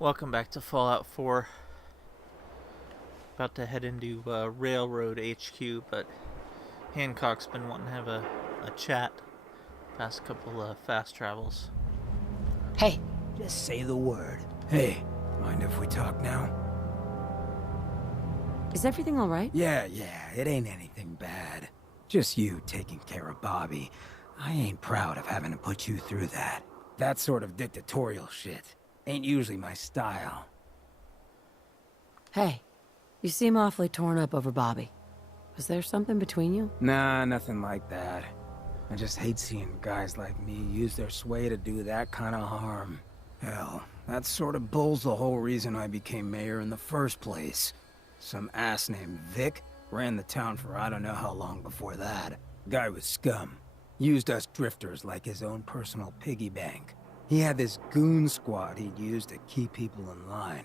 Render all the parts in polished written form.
Welcome back to Fallout 4. About to head into Railroad HQ, but Hancock's been wanting to have a chat past couple fast travels. Hey, just say the word. Hey, mind if we talk now? Is everything all right? Yeah, it ain't anything bad. Just you taking care of Bobby. I ain't proud of having to put you through that. That sort of dictatorial shit ain't usually my style. Hey, you seem awfully torn up over Bobby. Was there something between you? Nah, nothing like that. I just hate seeing guys like me use their sway to do that kind of harm. Hell, that sort of bull's the whole reason I became mayor in the first place. Some ass named Vic ran the town for I don't know how long before that. Guy was scum. Used us drifters like his own personal piggy bank. He had this goon squad he'd use to keep people in line.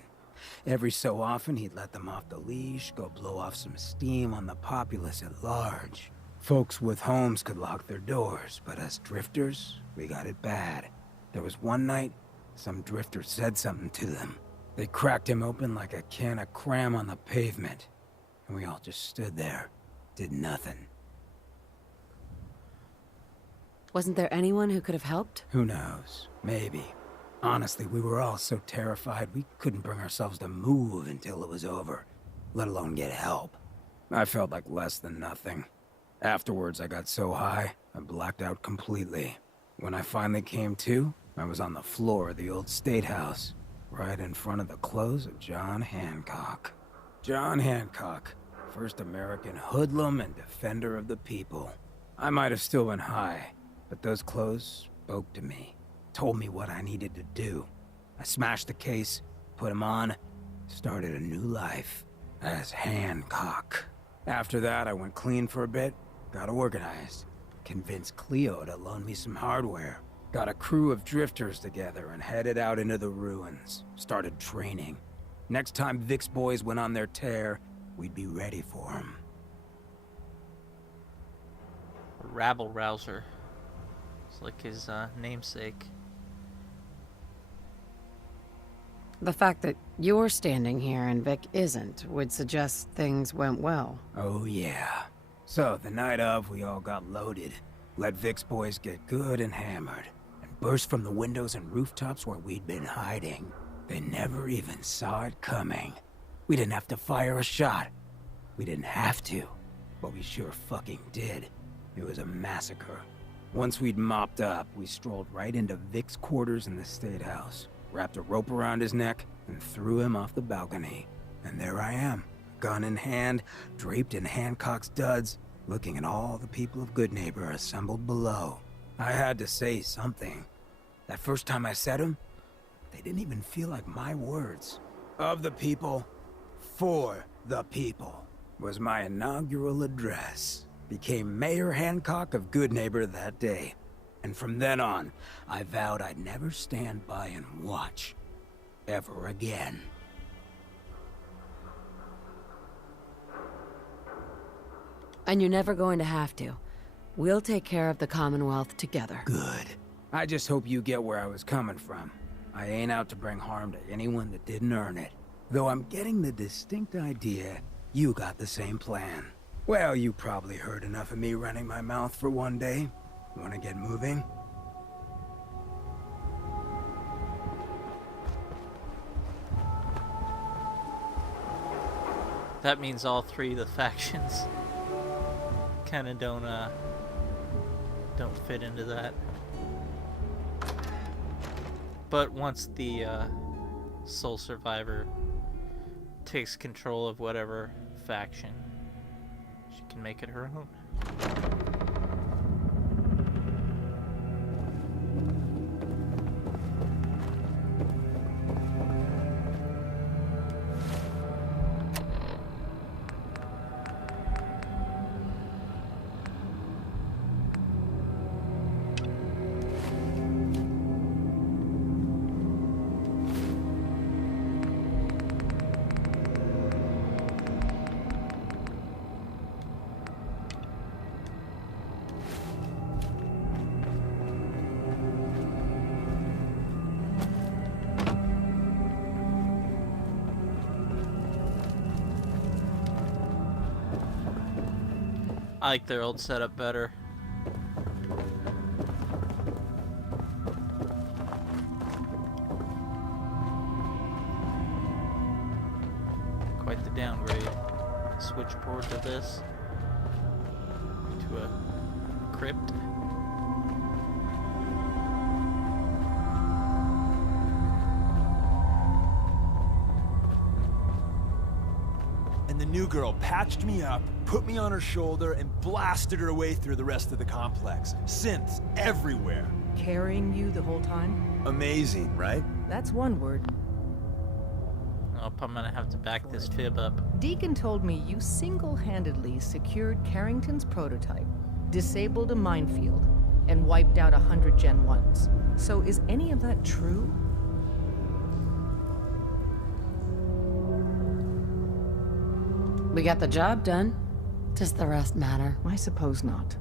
Every so often, he'd let them off the leash, go blow off some steam on the populace at large. Folks with homes could lock their doors, but us drifters, we got it bad. There was one night, some drifter said something to them. They cracked him open like a can of cram on the pavement. And we all just stood there, did nothing. Wasn't there anyone who could have helped? Who knows? Maybe. Honestly, we were all so terrified we couldn't bring ourselves to move until it was over, let alone get help. I felt like less than nothing. Afterwards, I got so high, I blacked out completely. When I finally came to, I was on the floor of the old state house, right in front of the clothes of John Hancock. John Hancock, first American hoodlum and defender of the people. I might have still been high, but those clothes spoke to me, told me what I needed to do. I smashed the case, put him on, started a new life as Hancock. After that, I went clean for a bit, got organized, convinced Cleo to loan me some hardware, got a crew of drifters together and headed out into the ruins, started training. Next time Vic's boys went on their tear, we'd be ready for them. Rabble Rouser. It's like his namesake. The fact that you're standing here and Vic isn't would suggest things went well. Oh yeah. So, the night of, we all got loaded, let Vic's boys get good and hammered, and burst from the windows and rooftops where we'd been hiding. They never even saw it coming. We didn't have to fire a shot. We didn't have to, but we sure fucking did. It was a massacre. Once we'd mopped up, we strolled right into Vic's quarters in the State House, wrapped a rope around his neck, and threw him off the balcony. And there I am, gun in hand, draped in Hancock's duds, looking at all the people of Goodneighbor assembled below. I had to say something. That first time I said them, they didn't even feel like my words. Of the people, for the people, was my inaugural address. Became Mayor Hancock of Goodneighbor that day. And from then on, I vowed I'd never stand by and watch. Ever again. And you're never going to have to. We'll take care of the Commonwealth together. Good. I just hope you get where I was coming from. I ain't out to bring harm to anyone that didn't earn it. Though I'm getting the distinct idea you got the same plan. Well, you probably heard enough of me running my mouth for one day. Wanna get moving? That means all three of the factions kind of don't fit into that. But once the sole survivor takes control of whatever faction, she can make it her own. I like their old setup better. Quite the downgrade. Switchboard to this. To a crypt. And the new girl patched me up, put me on her shoulder, and blasted her way through the rest of the complex. Synths everywhere. Carrying you the whole time? Amazing, right? That's one word. Oh, I'm gonna have to back this fib up. Deacon told me you single-handedly secured Carrington's prototype, disabled a minefield, and wiped out 100 Gen 1s. So is any of that true? We got the job done. Does the rest matter? I suppose not.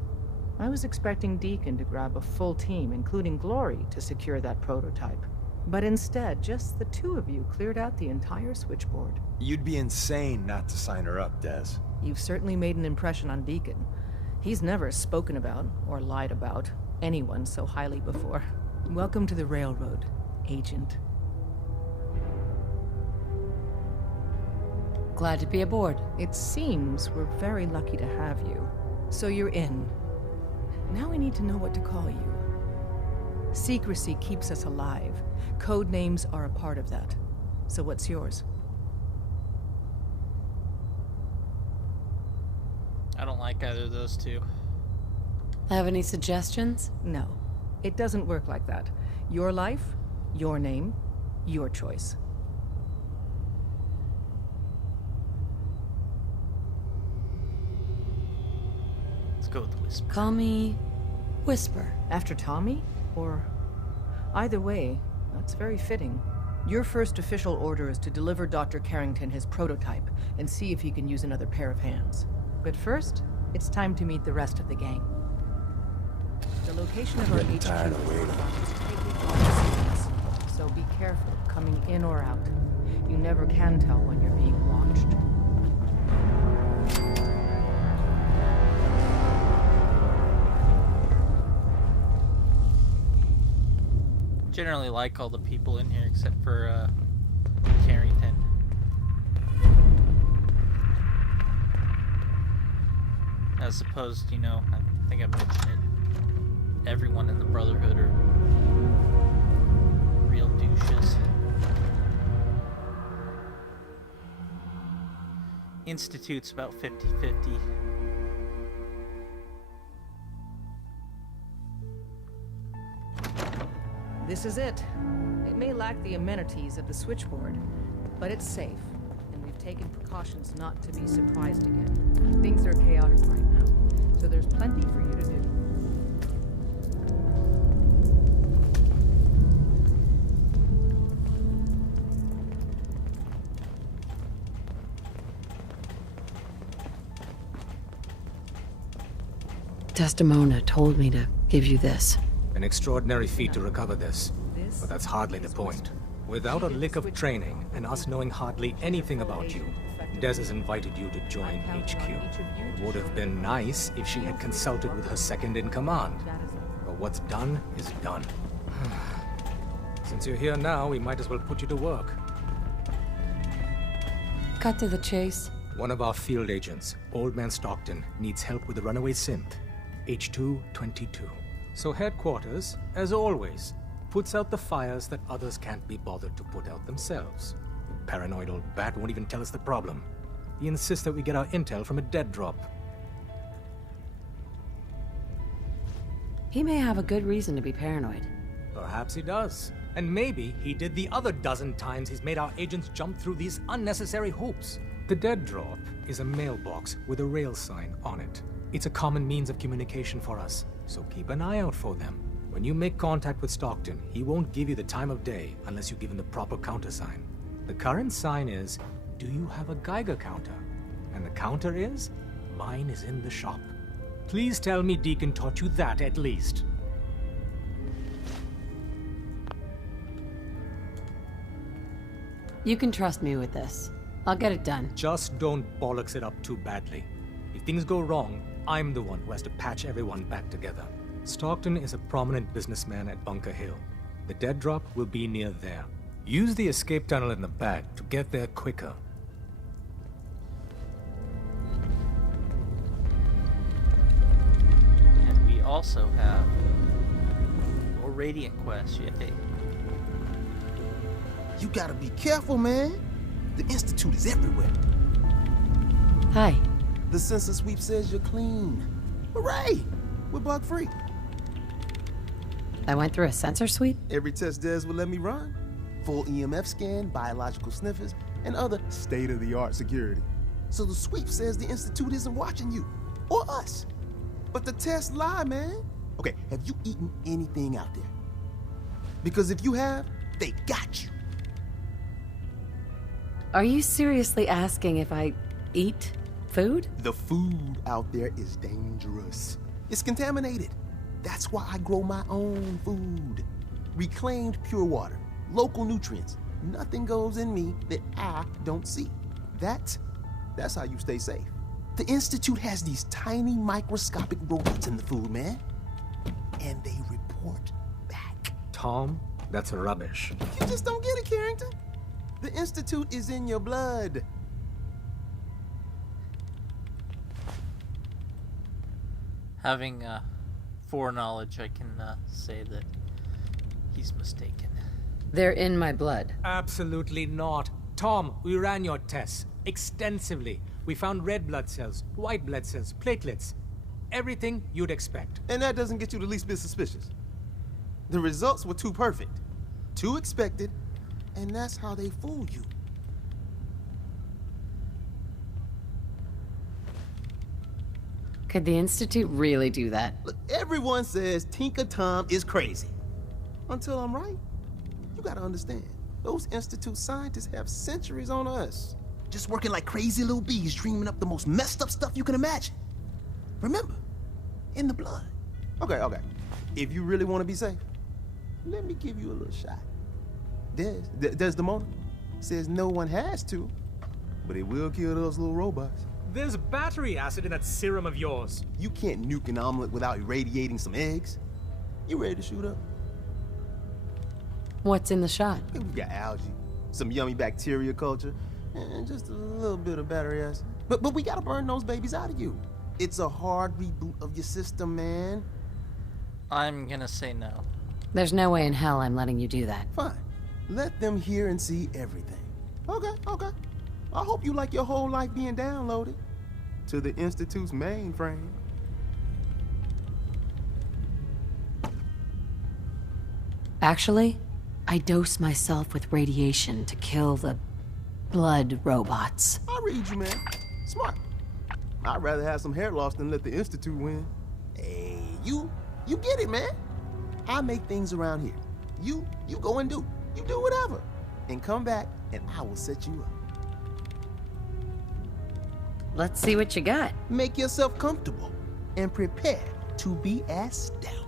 I was expecting Deacon to grab a full team, including Glory, to secure that prototype. But instead, just the two of you cleared out the entire switchboard. You'd be insane not to sign her up, Des. You've certainly made an impression on Deacon. He's never spoken about, or lied about, anyone so highly before. Welcome to the Railroad, Agent. Glad to be aboard. It seems we're very lucky to have you. So you're in. Now we need to know what to call you. Secrecy keeps us alive. Code names are a part of that. So what's yours? I don't like either of those two. Have any suggestions? No. It doesn't work like that. Your life, your name, your choice. Let's go with Whisper. Call me Whisper. After Tommy? Or... Either way, that's very fitting. Your first official order is to deliver Dr. Carrington his prototype and see if he can use another pair of hands. But first, it's time to meet the rest of the gang. The location of our HQ tired of waiting. is tightly guarded, so be careful coming in or out. You never can tell when you're being watched. Generally like all the people in here except for Carrington. As opposed, you know, I think I've mentioned it. Everyone in the Brotherhood are real douches. Institute's about 50-50. This is it. It may lack the amenities of the switchboard, but it's safe, and we've taken precautions not to be surprised again. Things are chaotic right now, so there's plenty for you to do. Desdemona told me to give you this. An extraordinary feat to recover this, This but that's hardly the point. Without a lick of training, and us knowing hardly anything about you, Des has invited you to join HQ. It would have been nice if she had consulted with her second-in-command. But what's done is done. Since you're here now, we might as well put you to work. Cut to the chase. One of our field agents, Old Man Stockton, needs help with the runaway synth, H222. So headquarters, as always, puts out the fires that others can't be bothered to put out themselves. The paranoid old bat won't even tell us the problem. He insists that we get our intel from a dead drop. He may have a good reason to be paranoid. Perhaps he does. And maybe he did the other dozen times he's made our agents jump through these unnecessary hoops. The dead drop is a mailbox with a rail sign on it. It's a common means of communication for us, so keep an eye out for them. When you make contact with Stockton, he won't give you the time of day unless you give him the proper countersign. The current sign is, do you have a Geiger counter? And the counter is, mine is in the shop. Please tell me Deacon taught you that at least. You can trust me with this. I'll get it done. Just don't bollocks it up too badly. If things go wrong, I'm the one who has to patch everyone back together. Stockton is a prominent businessman at Bunker Hill. The dead drop will be near there. Use the escape tunnel in the back to get there quicker. And we also have more Radiant quests, yay. You gotta be careful, man. The Institute is everywhere. Hi. The sensor sweep says you're clean. Hooray! We're bug-free. I went through a sensor sweep? Every test Des would let me run. Full EMF scan, biological sniffers, and other state-of-the-art security. So the sweep says the Institute isn't watching you, or us. But the tests lie, man. Okay, have you eaten anything out there? Because if you have, they got you. Are you seriously asking if I eat food? The food out there is dangerous. It's contaminated. That's why I grow my own food. Reclaimed pure water, local nutrients. Nothing goes in me that I don't see. That's how you stay safe. The Institute has these tiny microscopic robots in the food, man. And they report back. Tom, that's rubbish. You just don't get it, Carrington. The Institute is in your blood. Having foreknowledge, I can say that he's mistaken. They're in my blood. Absolutely not. Tom, we ran your tests extensively. We found red blood cells, white blood cells, platelets. Everything you'd expect. And that doesn't get you the least bit suspicious. The results were too perfect, too expected, and that's how they fool you. Could the Institute really do that? Look, everyone says Tinker Tom is crazy. Until I'm right. You gotta understand, those Institute scientists have centuries on us. Just working like crazy little bees, dreaming up the most messed up stuff you can imagine. Remember, in the blood. Okay. If you really want to be safe, let me give you a little shot. Desdemona says no one has to, but it will kill those little robots. There's battery acid in that serum of yours. You can't nuke an omelet without irradiating some eggs. You ready to shoot up? What's in the shot? Hey, we got algae, some yummy bacteria culture, and just a little bit of battery acid. But we gotta burn those babies out of you. It's a hard reboot of your system, man. I'm gonna say no. There's no way in hell I'm letting you do that. Fine. Let them hear and see everything. Okay. I hope you like your whole life being downloaded to the Institute's mainframe. Actually, I dose myself with radiation to kill the blood robots. I read you, man. Smart. I'd rather have some hair loss than let the Institute win. Hey, you get it, man. I make things around here. You go and do. You do whatever. And come back, and I will set you up. Let's see what you got. Make yourself comfortable and prepare to be astounded.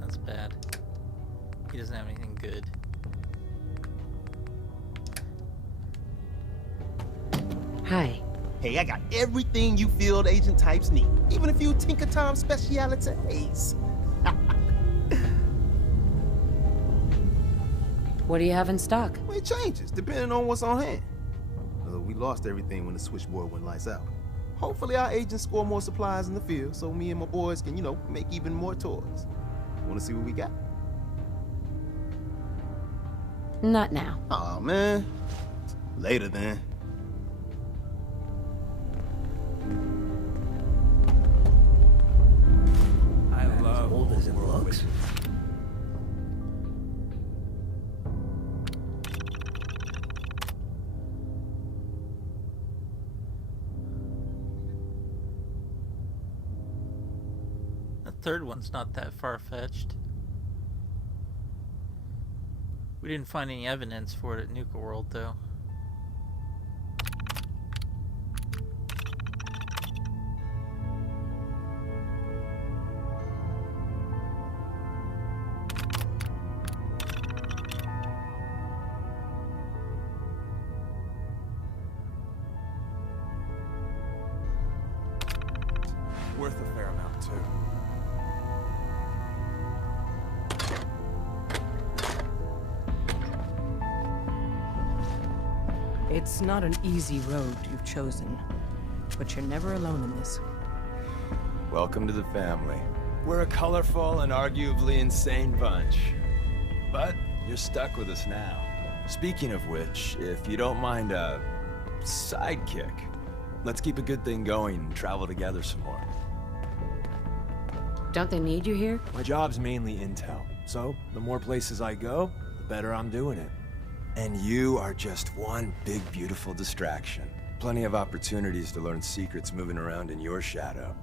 That's bad. He doesn't have anything good. Hi. Hey, I got everything you field agent types need. Even a few Tinker Tom specialities. What do you have in stock? Well, it changes, depending on what's on hand. We lost everything when the switchboard went lights out. Hopefully our agents score more supplies in the field so me and my boys can, make even more toys. Want to see what we got? Not now. Aw, man. Later, then. I love old as it looks. The third one's not that far-fetched. We didn't find any evidence for it at Nuka World, though. Worth a fair amount, too. It's not an easy road you've chosen, but you're never alone in this. Welcome to the family. We're a colorful and arguably insane bunch. But you're stuck with us now. Speaking of which, if you don't mind a sidekick, let's keep a good thing going and travel together some more. Don't they need you here? My job's mainly intel, so the more places I go, the better I'm doing it. And you are just one big, beautiful distraction. Plenty of opportunities to learn secrets moving around in your shadow.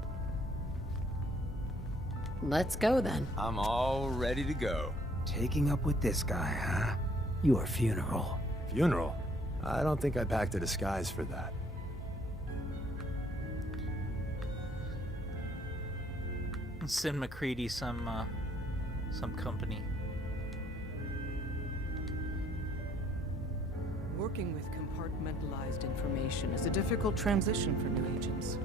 Let's go then. I'm all ready to go. Taking up with this guy, huh? Your funeral. Funeral? I don't think I packed a disguise for that. Send McCready some company. Working with compartmentalized information is a difficult transition for new agents.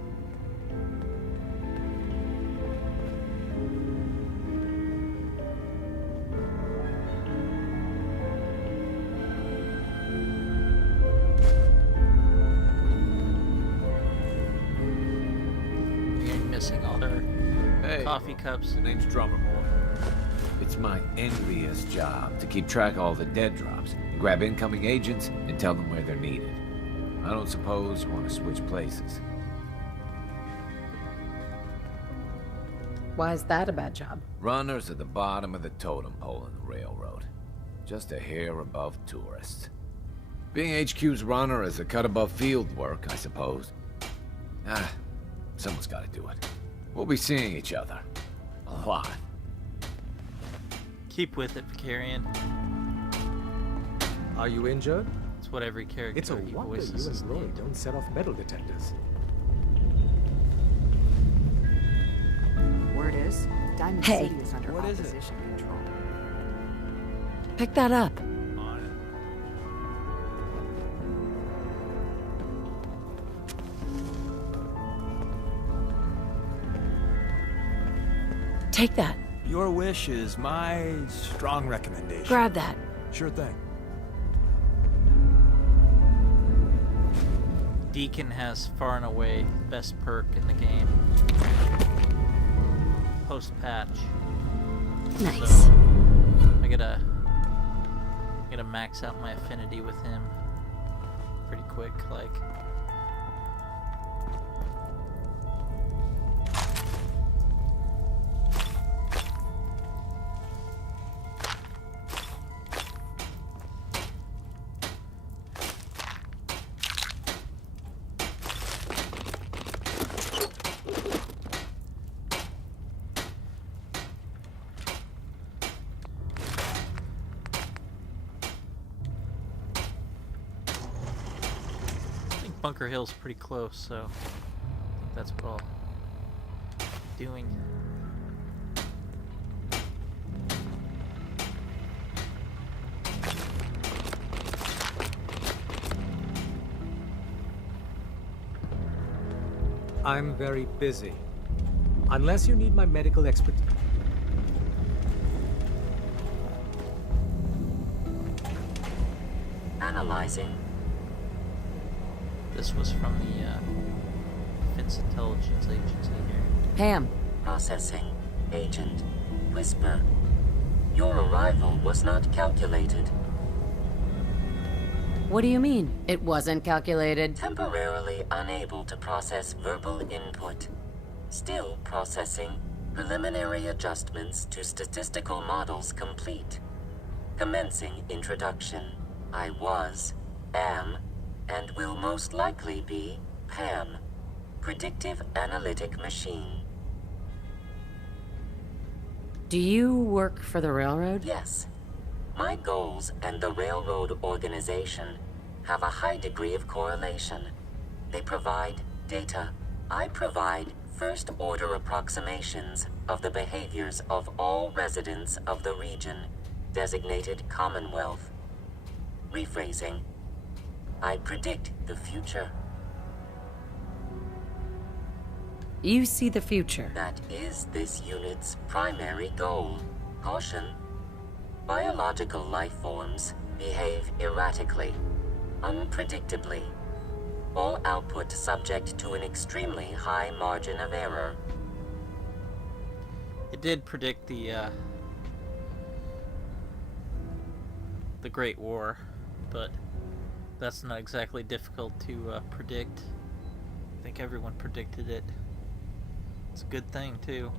You're missing all their Hey, coffee cups. the name's Drummer Boy. It's my envious job to keep track of all the dead drops and grab incoming agents and tell them where they're needed. I don't suppose you want to switch places. Why is that a bad job? Runners at the bottom of the totem pole in the railroad. Just a hair above tourists. Being HQ's runner is a cut above field work, I suppose. Someone's got to do it. We'll be seeing each other. A lot. Keep with it, Vicarian. Are you injured? It's what every character It's a he wonder voices you is and Roy named. don't set off metal detectors. Word is, Diamond Hey. City is under What is it? opposition control. Pick that up. On it. Take that. Your wish is my strong recommendation. Grab that. Sure thing. Deacon has far and away the best perk in the game. Post-patch. Nice. I gotta max out my affinity with him pretty quick, like. I think Bunker Hill's pretty close, so I think that's what I'll be doing. I'm very busy. Unless you need my medical expertise. Analyzing. This was from the Defense Intelligence Agency here. Pam. Processing. Agent. Whisper. Your arrival was not calculated. What do you mean? It wasn't calculated. Temporarily unable to process verbal input. Still processing. Preliminary adjustments to statistical models complete. Commencing introduction. I was, am, and will most likely be Pam. Predictive analytic machine. Do you work for the railroad? Yes. My goals and the Railroad organization have a high degree of correlation. They provide data. I provide first-order approximations of the behaviors of all residents of the region, designated Commonwealth. Rephrasing. I predict the future. You see the future. That is this unit's primary goal. Caution. Biological life forms behave erratically, unpredictably. All output subject to an extremely high margin of error. It did predict the Great War, but that's not exactly difficult to predict. I think everyone predicted it. It's a good thing, too.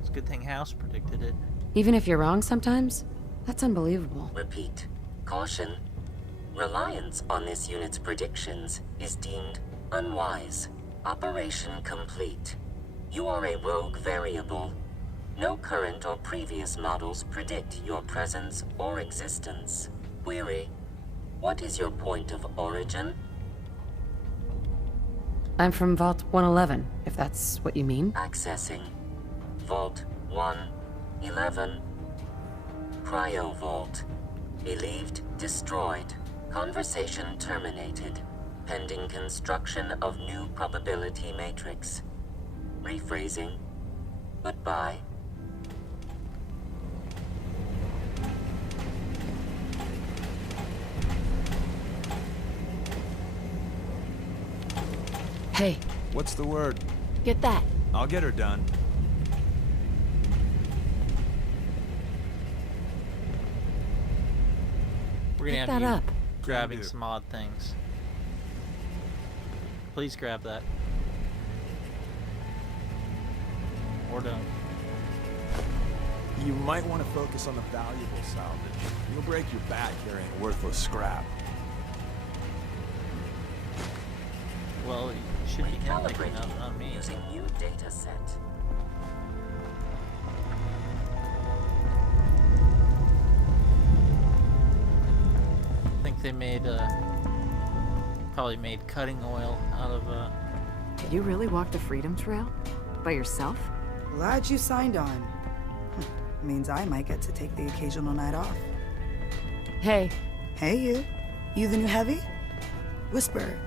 It's a good thing House predicted it. Even if you're wrong sometimes, that's unbelievable. Repeat. Caution. Reliance on this unit's predictions is deemed unwise. Operation complete. You are a rogue variable. No current or previous models predict your presence or existence. Query. What is your point of origin? I'm from Vault 111, if that's what you mean. Accessing. Vault 111. Cryo Vault. Believed destroyed. Conversation terminated. Pending construction of new probability matrix. Rephrasing. Goodbye. Hey, What's the word? get that. I'll get her done. We're gonna Pick have that you up. grabbing Can do. some odd things. Please grab that. Or don't. You might want to focus on the valuable salvage. You'll break your back carrying worthless scrap. Well, you should be nitpicking, Recalibrating not me. using new data set. I think they made, probably made cutting oil out of, You really walked the Freedom Trail? By yourself? Glad you signed on. Means I might get to take the occasional night off. Hey, Hey, you. You the new heavy? Whisper,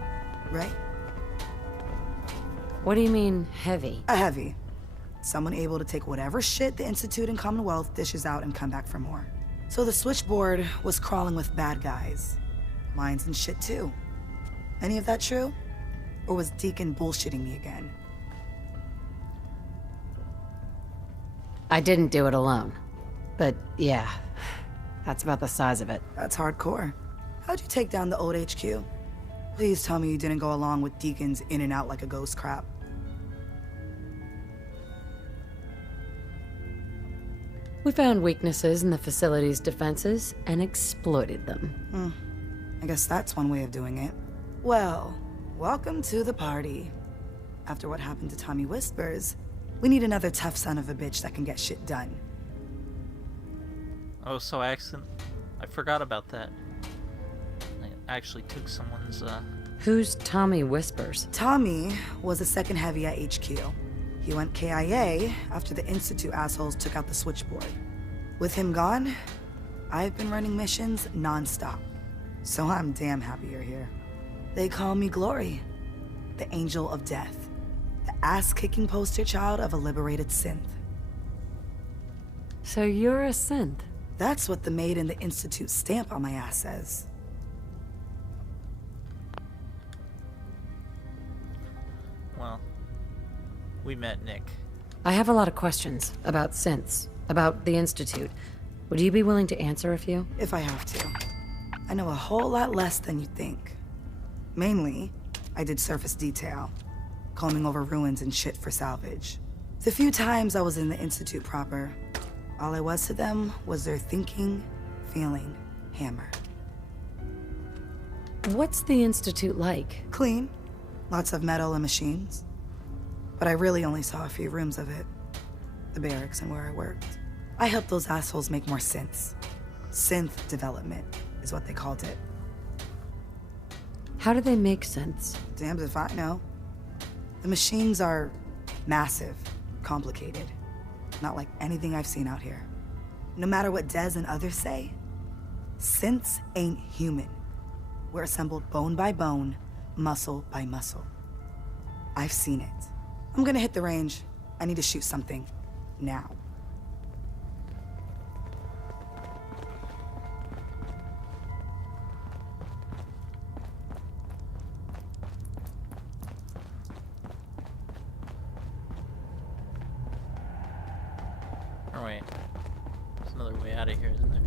right? what do you mean, heavy? A heavy. Someone able to take whatever shit the Institute and Commonwealth dishes out and come back for more. So the switchboard was crawling with bad guys. Mines and shit too. Any of that true? Or was Deacon bullshitting me again? I didn't do it alone. But yeah, that's about the size of it. That's hardcore. How'd you take down the old HQ? Please tell me you didn't go along with Deacon's in and out like a ghost crap. We found weaknesses in the facility's defenses and exploited them. I guess that's one way of doing it. Well, welcome to the party. After what happened to Tommy Whispers, we need another tough son of a bitch that can get shit done. oh, so I forgot about that. I actually took someone's, Who's Tommy Whispers? Tommy was a second heavy at HQ. He went KIA after the Institute assholes took out the switchboard. With him gone, I've been running missions non-stop. So I'm damn happy you're here. They call me Glory, the Angel of Death, the ass-kicking poster child of a liberated synth. So you're a synth. That's what the maid in the Institute stamp on my ass says. well, we met Nick. I have a lot of questions about synths, about the Institute. Would you be willing to answer a few? If I have to. I know a whole lot less than you think. Mainly, I did surface detail, combing over ruins and shit for salvage. The few times I was in the Institute proper, all I was to them was their thinking, feeling hammer. What's the Institute like? Clean, lots of metal and machines. But I really only saw a few rooms of it. The barracks and where I worked. I helped those assholes make more sense. Synth development is what they called it. How do they make sense? Damned if I know. The machines are massive, complicated. Not like anything I've seen out here. No matter what Des and others say, synths ain't human. We're assembled bone by bone, muscle by muscle. I've seen it. I'm gonna hit the range. I need to shoot something. Now. Oh wait. There's another way out of here, isn't there?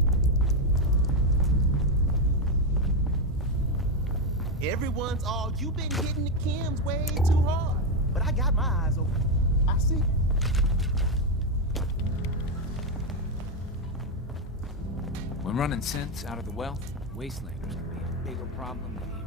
Everyone's all, "You been hitting the chems way too hard." But I got my eyes open. I see. When running synths out of the well, wastelanders can be a bigger problem than even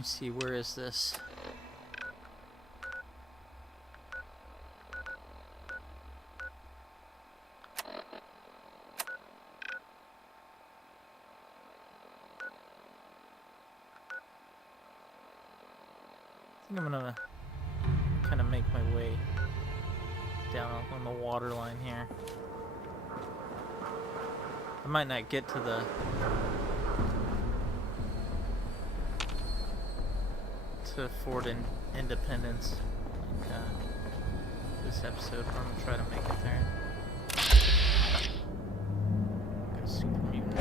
Let me see, where is this? I think I'm gonna kind of make my way down on the water line here. I might not get to the Fort Independence like this episode, but I'm gonna try to make it there. Got a super mutant.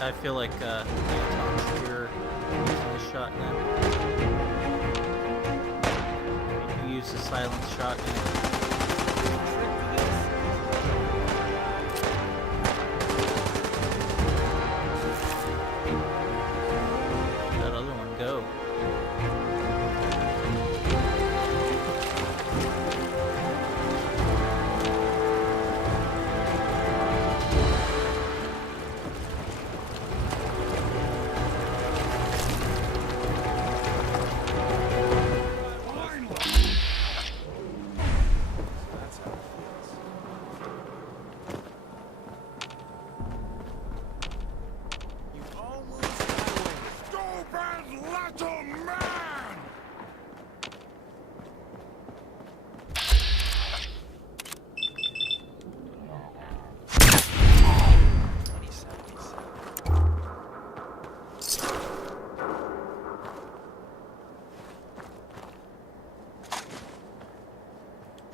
I feel like Tom's here using the shotgun. You use the silent shotgun. That other one go.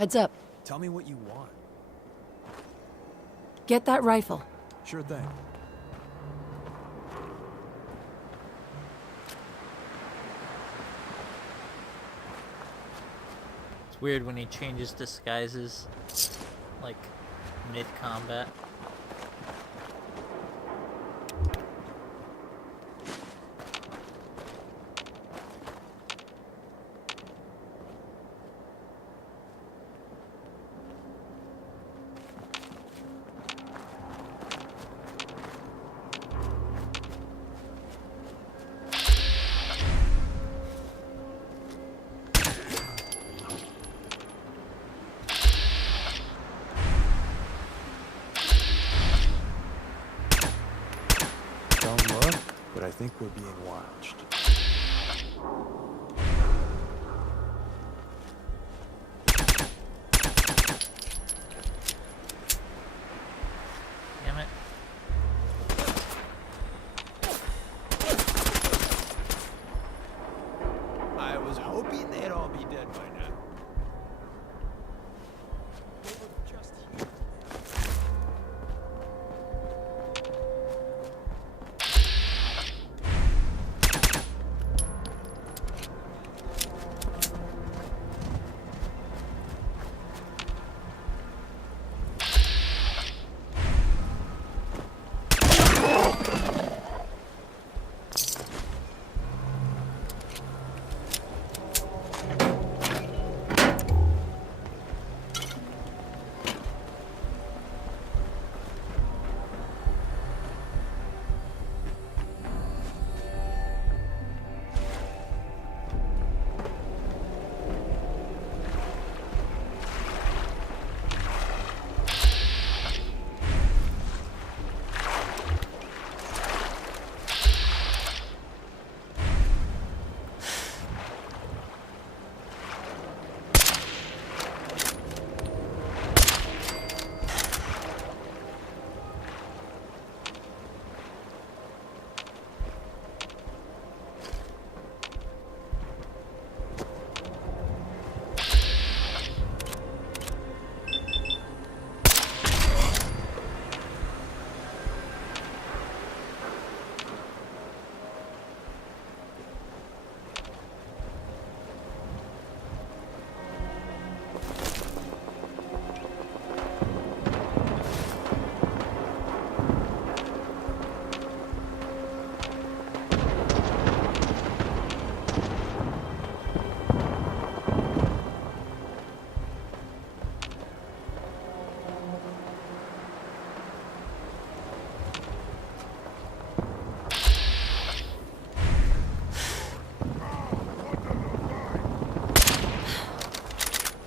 Heads up. Tell me what you want. Get that rifle. Sure thing. It's weird when he changes disguises, like, mid-combat. Don't look, but I think we're being watched. Damn it. I was hoping they'd all be dead by now. They were just here.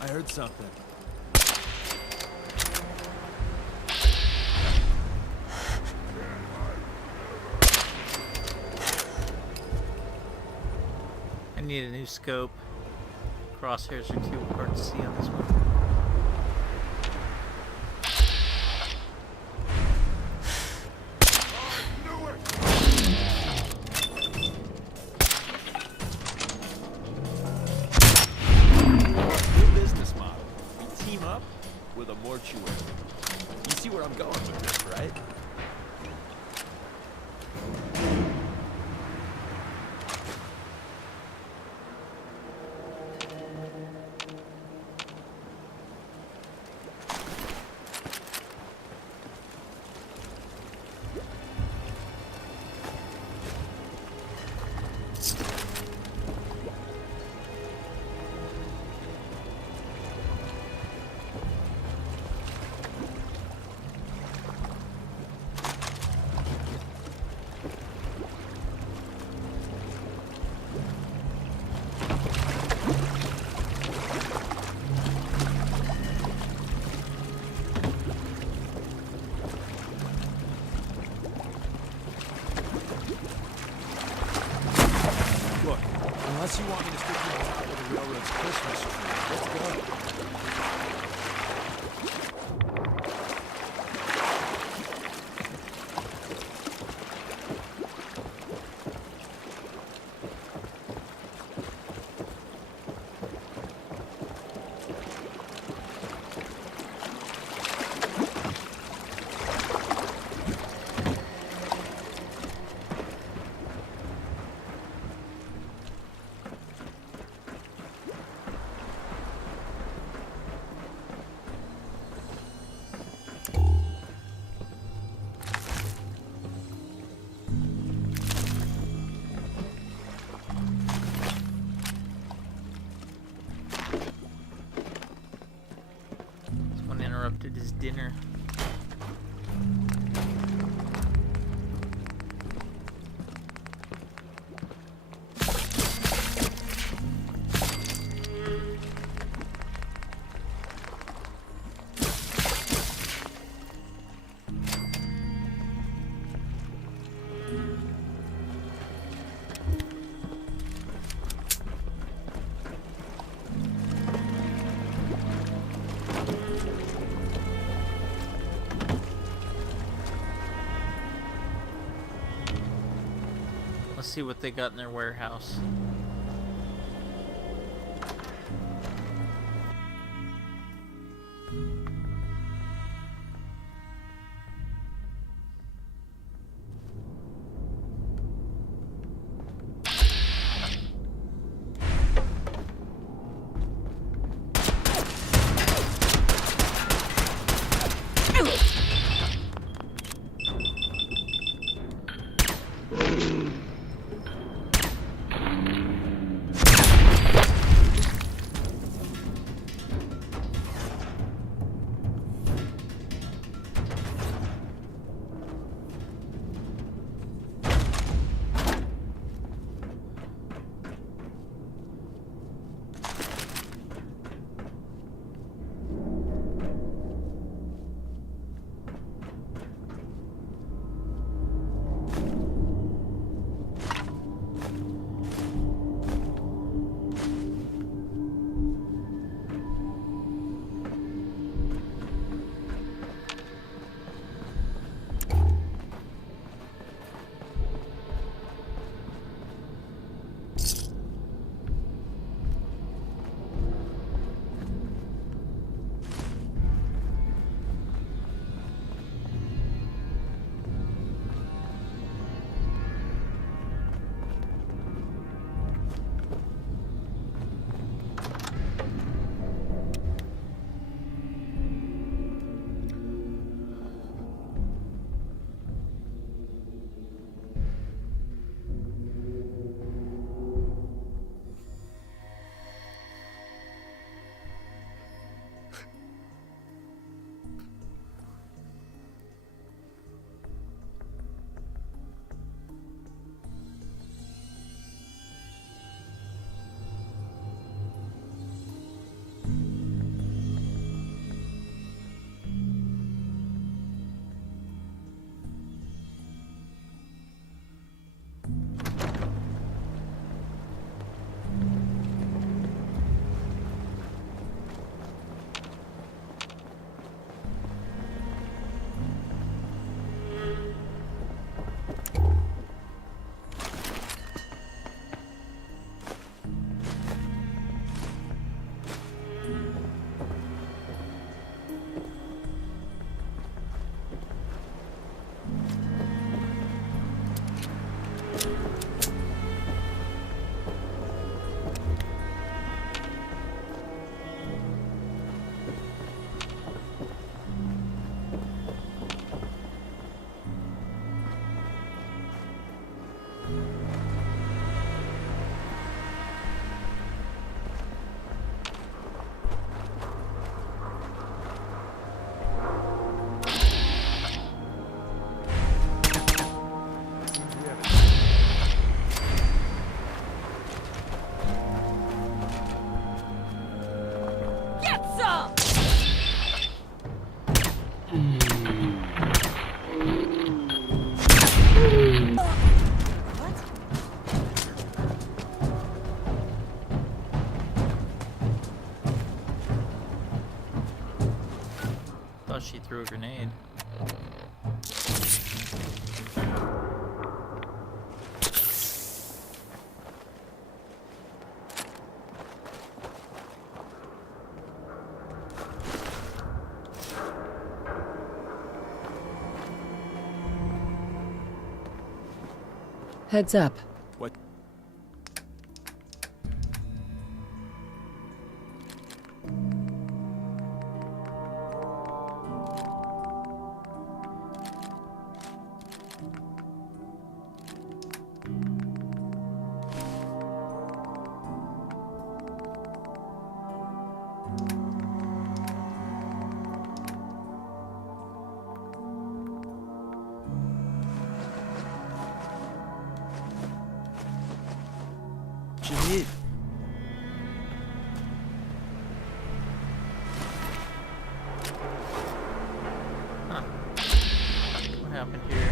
I heard something. I need a new scope. Crosshairs are too hard to see on this one. New business model. We team up with a mortuary. You see where I'm going with this, right? Look, unless you want me to stick you on top of the railroad's Christmas tree, let's go. dinner. Let's see what they got in their warehouse. She threw a grenade. Heads up. What? What you need? Huh. What happened here?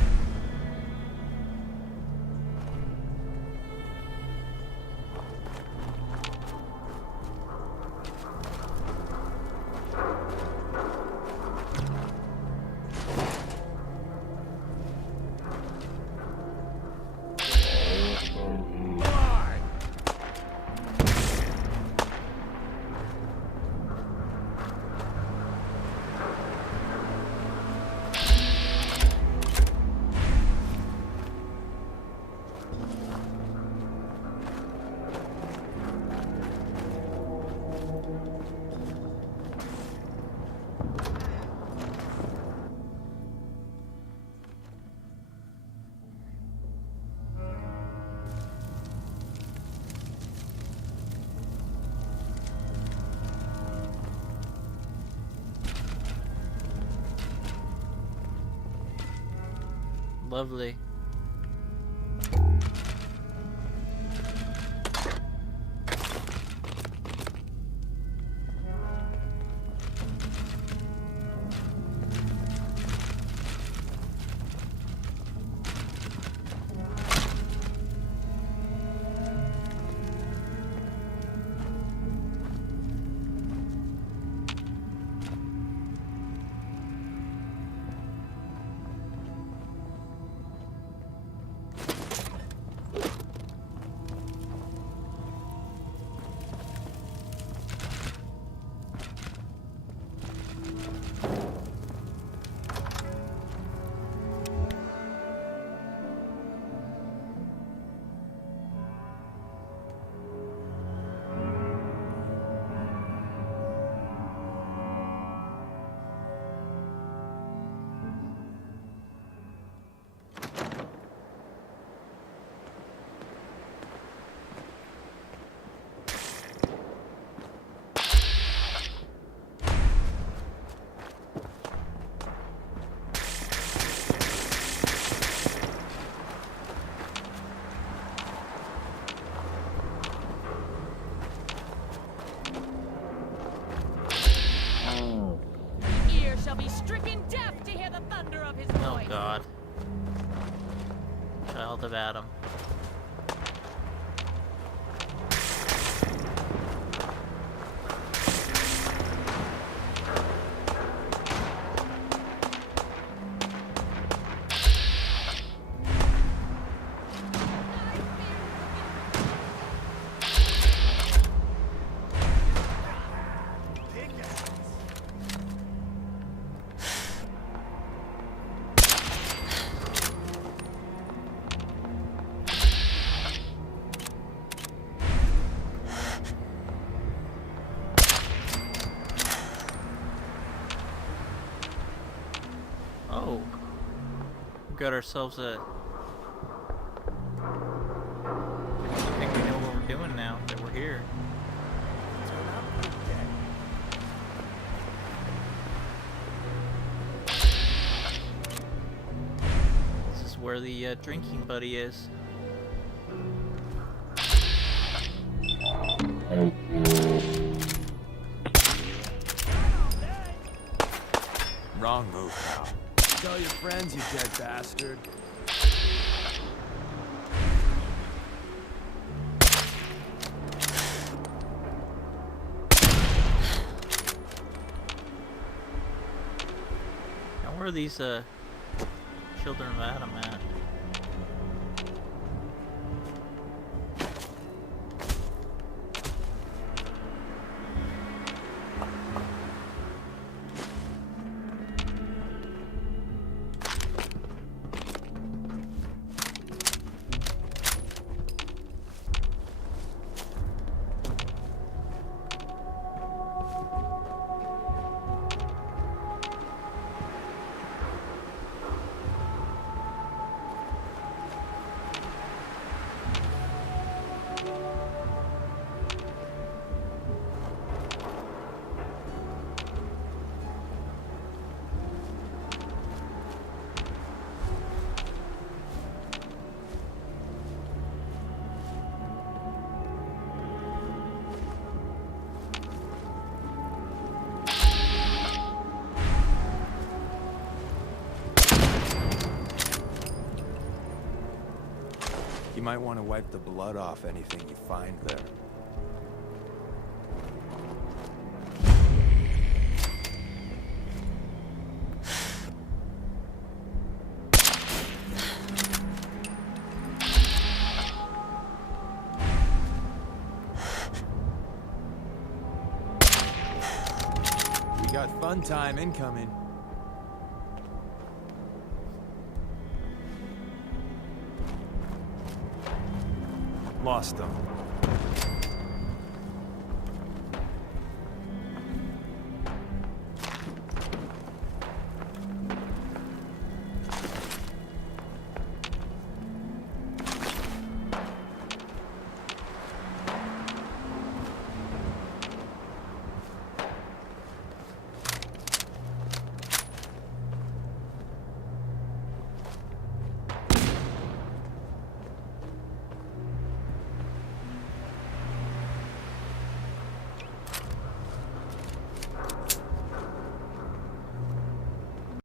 Lovely. Oh God. Child of Adam. Oh, we got ourselves a... I think we know what we're doing now that we're here. This is where the drinking buddy is. Wrong move, pal. Tell your friends, you dead bastard. Now where are these children of Adam at? You might want to wipe the blood off anything you find there. We got fun time incoming. Lost them.